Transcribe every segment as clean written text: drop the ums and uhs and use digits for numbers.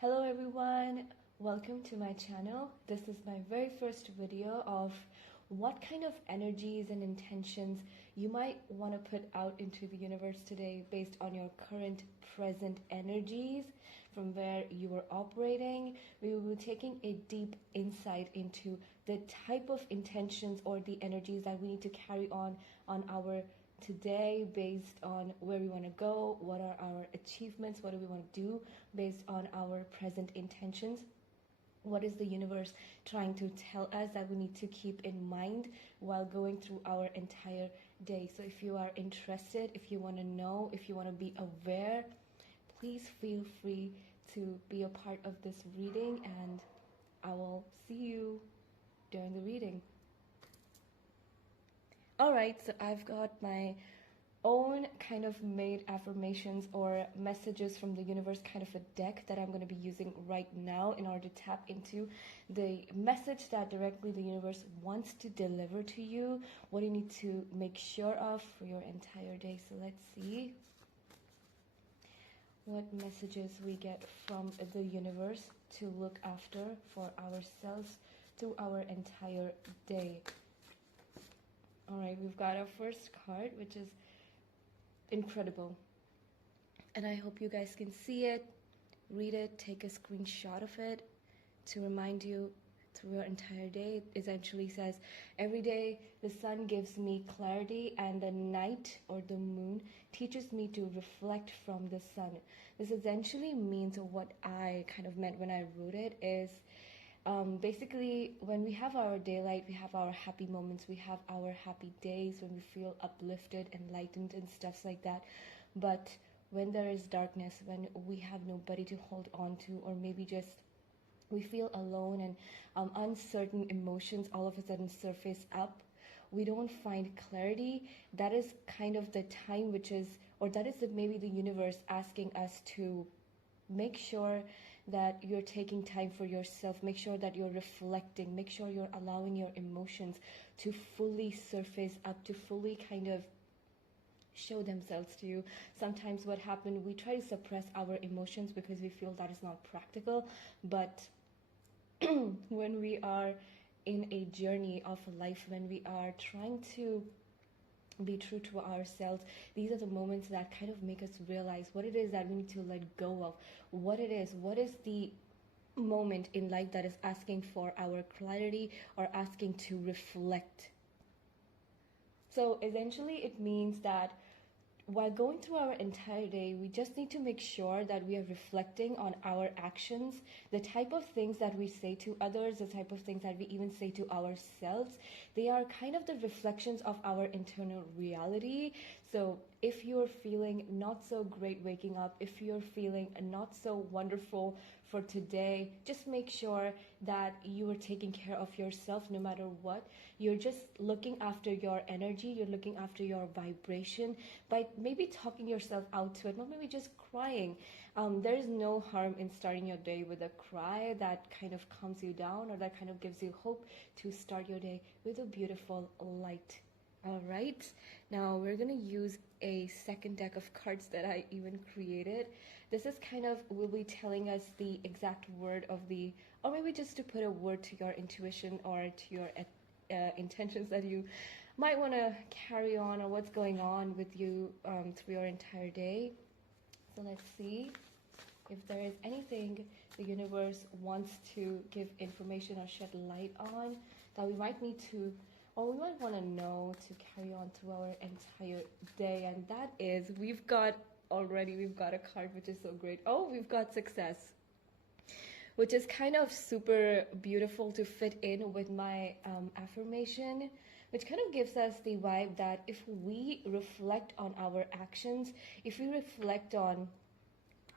Hello everyone, welcome to my channel. This is my very first video of what kind of energies and intentions you might want to put out into the universe today based on your current present energies from where you are operating. We will be taking a deep insight into the type of intentions or the energies that we need to carry on our today based on where we want to go, what are our achievements, what do we want to do based on our present intentions. What is the universe trying to tell us that we need to keep in mind while going through our entire day? So if you are interested, if you want to know, if you want to be aware, please feel free to be a part of this reading, and I will see you during the reading. Alright, so I've got my own kind of made affirmations or messages from the universe, kind of a deck that I'm going to be using right now in order to tap into the message that directly the universe wants to deliver to you, what you need to make sure of for your entire day. So let's see what messages we get from the universe to look after for ourselves through our entire day. All right, we've got our first card, which is incredible. And I hope you guys can see it, read it, take a screenshot of it to remind you through your entire day. It essentially says, every day the sun gives me clarity and the night or the moon teaches me to reflect from the sun. This essentially means what I kind of meant when I wrote it is, basically, when we have our daylight, we have our happy moments, we have our happy days when we feel uplifted, enlightened, and stuff like that. But when there is darkness, when we have nobody to hold on to, or maybe just we feel alone and uncertain emotions all of a sudden surface up, we don't find clarity. That is kind of the time which is, or that is maybe the universe asking us to make sure that you're taking time for yourself, make sure that you're reflecting, make sure you're allowing your emotions to fully surface up, to fully kind of show themselves to you. Sometimes what happens, we try to suppress our emotions because we feel that is not practical, but when we are in a journey of life, when we are trying to be true to ourselves, these are the moments that kind of make us realize what it is that we need to let go of, what is the moment in life that is asking for our clarity or asking to reflect. So essentially it means that while going through our entire day, we just need to make sure that we are reflecting on our actions, the type of things that we say to others, the type of things that we even say to ourselves. They are kind of the reflections of our internal reality. So if you're feeling not so great waking up, if you're feeling not so wonderful for today, just make sure that you are taking care of yourself no matter what. You're just looking after your energy, you're looking after your vibration by maybe talking yourself out to it, not maybe just crying. There is no harm in starting your day with a cry that kind of calms you down or that kind of gives you hope to start your day with a beautiful light. All right, now we're gonna use a second deck of cards that I even created. This is kind of, will be telling us the exact word of the, or maybe just to put a word to your intuition or to your intentions that you might want to carry on, or what's going on with you through your entire day. So let's see if there is anything the universe wants to give information or shed light on that we might need to, or we might want to know to carry on through our entire day. And that is, we've got a card which is so great. Oh, we've got success, which is kind of super beautiful to fit in with my affirmation, which kind of gives us the vibe that if we reflect on our actions, if we reflect on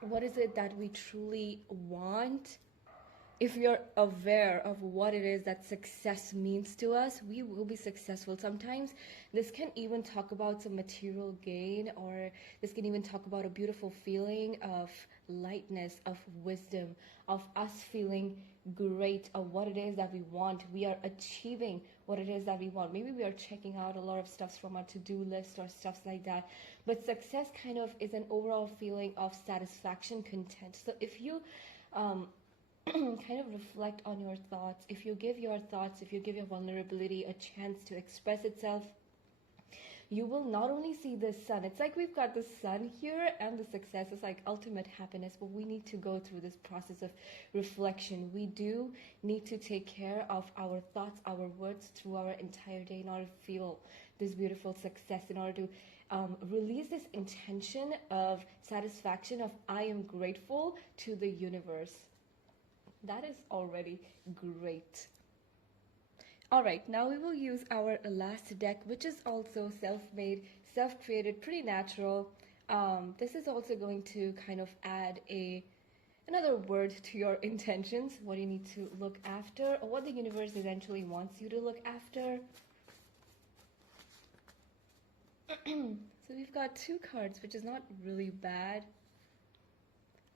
what is it that we truly want, if you're aware of what it is that success means to us, we will be successful. Sometimes this can even talk about some material gain, or this can even talk about a beautiful feeling of lightness, of wisdom, of us feeling great, of what it is that we want. We are achieving what it is that we want. Maybe we are checking out a lot of stuff from our to-do list or stuff like that. But success kind of is an overall feeling of satisfaction, content. So if you um, kind of reflect on your thoughts, if you give your thoughts, if you give your vulnerability a chance to express itself, you will not only see the sun. It's like we've got the sun here, and the success is like ultimate happiness, but we need to go through this process of reflection. We do need to take care of our thoughts, our words through our entire day in order to feel this beautiful success, in order to release this intention of satisfaction, of I am grateful to the universe. That is already great. All right, now we will use our last deck, which is also self-made, self-created, pretty natural. This is also going to kind of add another word to your intentions, what you need to look after, or what the universe eventually wants you to look after. So we've got two cards, which is not really bad.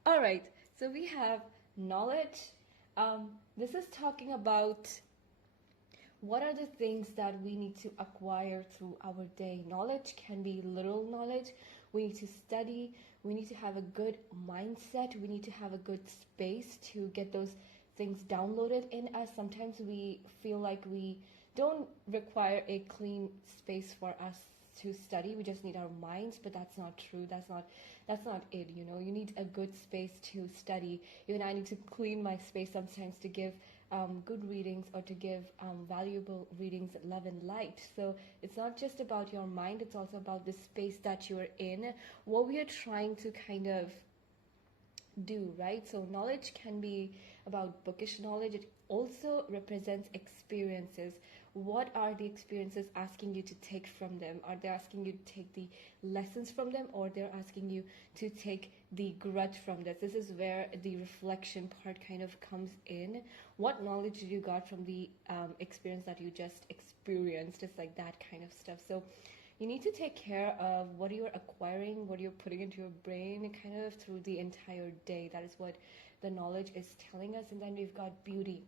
All right, so we have knowledge. This is talking about what are the things that we need to acquire through our day. Knowledge can be literal knowledge. We need to study. We need to have a good mindset. We need to have a good space to get those things downloaded in us. Sometimes we feel like we don't require a clean space for us to study. We just need our minds, but that's not true. That's not it. You need a good space to study. Even I need to clean my space sometimes to give good readings, or to give valuable readings, love and light. So it's not just about your mind, it's also about the space that you're in, what we are trying to kind of do, right? So knowledge can be about bookish knowledge. It also represents experiences. What are the experiences asking you to take from them? Are they asking you to take the lessons from them, or they're asking you to take the grudge from this? This is where the reflection part kind of comes in. What knowledge did you got from the experience that you just experienced? Just like that kind of stuff. So you need to take care of what you're acquiring, what you're putting into your brain kind of through the entire day. That is what the knowledge is telling us. And then we've got beauty.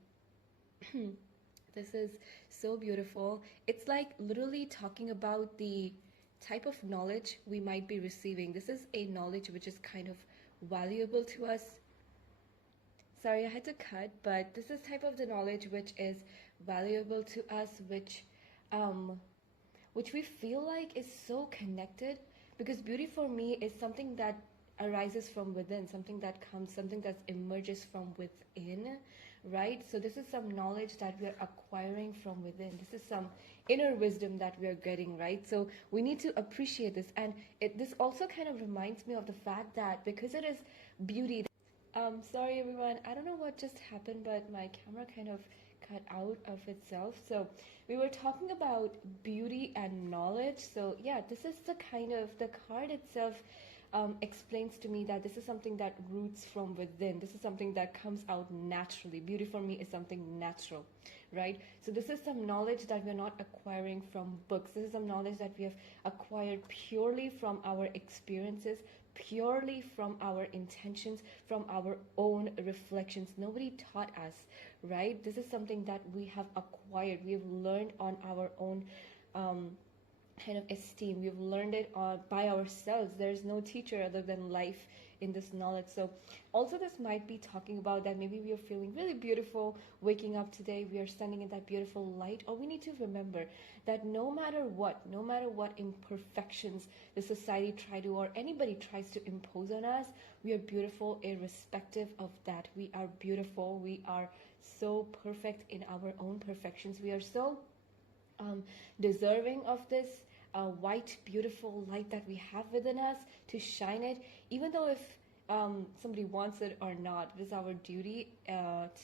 This is so beautiful. It's like literally talking about the type of knowledge we might be receiving. This is a knowledge which is kind of valuable to us. Sorry, I had to cut, but this is type of the knowledge which is valuable to us, which we feel like is so connected, because beauty for me is something that arises from within, something that comes, something that emerges from within, right? So this is some knowledge that we're acquiring from within. This is some inner wisdom that we're getting, right? So we need to appreciate this. And this also kind of reminds me of the fact that because it is beauty, sorry everyone, I don't know what just happened, but my camera kind of cut out of itself. So we were talking about beauty and knowledge. So yeah, this is the card itself explains to me that this is something that roots from within. This is something that comes out naturally. Beauty for me is something natural, right? So this is some knowledge that we're not acquiring from books. This is some knowledge that we have acquired purely from our experiences, purely from our intentions, from our own reflections. Nobody taught us, right? This is something that we have acquired. We have learned on our own kind of esteem. We've learned it by ourselves. There's no teacher other than life in this knowledge. So also this might be talking about that maybe we are feeling really beautiful waking up today, we are standing in that beautiful light, or we need to remember that no matter what imperfections the society try to, or anybody tries to impose on us, we are beautiful irrespective of that. We are beautiful. We are so perfect in our own perfections. We are so deserving of this white, beautiful light that we have within us to shine it, even though if somebody wants it or not. It is our duty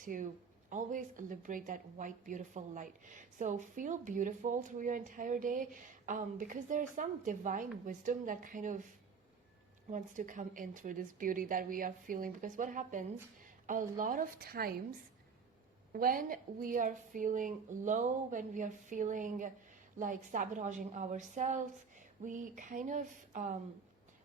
to always liberate that white, beautiful light. So feel beautiful through your entire day, because there is some divine wisdom that kind of wants to come in through this beauty that we are feeling. Because what happens a lot of times when we are feeling low, when we are feeling like sabotaging ourselves, we kind of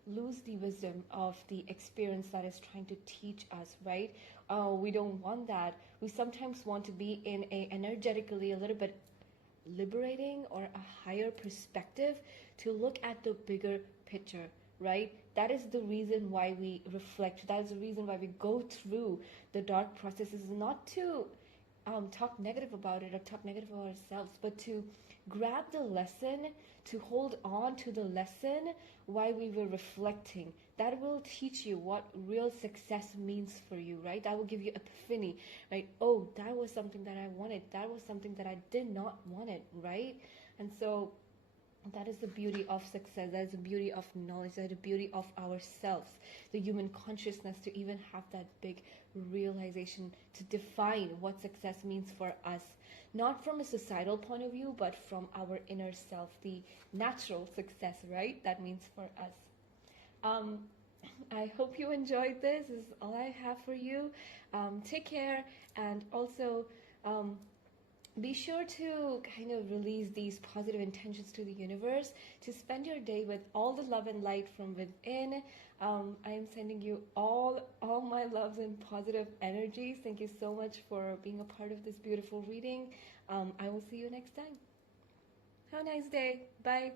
lose the wisdom of the experience that is trying to teach us, right? We don't want that. We sometimes want to be in a energetically a little bit liberating or a higher perspective to look at the bigger picture, right? That is the reason why we reflect. That is the reason why we go through the dark processes, not to talk negative about it or talk negative about ourselves, but to grab the lesson, to hold on to the lesson while we were reflecting. That will teach you what real success means for you, right? That will give you epiphany, right? Oh, that was something that I wanted. That was something that I did not want it, right? And so that is the beauty of success. That is the beauty of knowledge. That is the beauty of ourselves, the human consciousness, to even have that big realization to define what success means for us, not from a societal point of view, but from our inner self, the natural success, right? That means for us. Um, I hope you enjoyed this. This is all I have for you. Take care, and also be sure to kind of release these positive intentions to the universe, to spend your day with all the love and light from within. I am sending you all my loves and positive energies. Thank you so much for being a part of this beautiful reading. I will see you next time. Have a nice day. Bye.